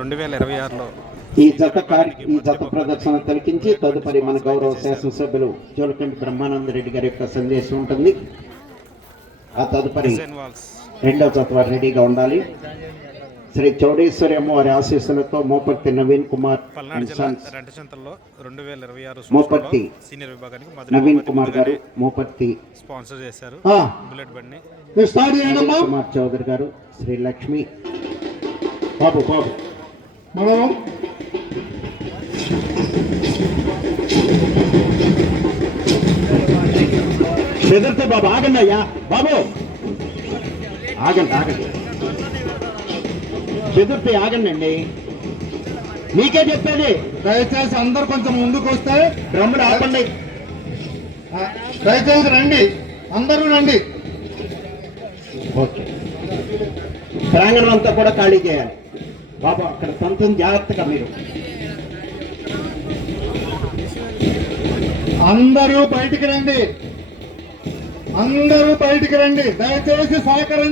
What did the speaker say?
రెండు వేల ఇరవై ఆరులో ఈ జత ఈ జత ప్రదర్శన తిలకించి తదుపరి మన గౌరవ శాసనసభ్యులు జోలకంటి బ్రహ్మానంద రెడ్డి గారి యొక్క సందేశం ఉంటుంది. ఆ తదుపరి రెండవ జత వారు రెడీగా ఉండాలి. శ్రీ చౌడేశ్వరి అమ్మవారి ఆశీస్సులతో మోపర్తి నవీన్ కుమార్ మోపర్తి సీనియర్ విభాగానికి మొదటి నవీన్ కుమార్ గారు మోపర్తి స్పాన్సర్ చేశారు. బుల్లెట్ అమ్మా. కుమార్ చౌదరి గారు శ్రీ లక్ష్మి. బాబు బాబు. మనం బెదిరితే బాబు ఆగండి అయ్యా. బాబు. ఆగండి ఆగండి. బెదిరితే ఆగండి అండి మీకే చెప్పేది. దయచేసి అందరు కొంచెం ముందుకు వస్తే. డ్రమ్ములు ఆపండి. దయచేసి రండి. అందరూ రండి. ఓకే. ప్రాంగణం అంతా కూడా ఖాళీ చేయాలి. బాబా అక్కడ తంతం జాగ్రత్తగా మీరు. అందరూ బయటికి రండి. అందరూ బయటికి రండి. దయచేసి సహకరించండి.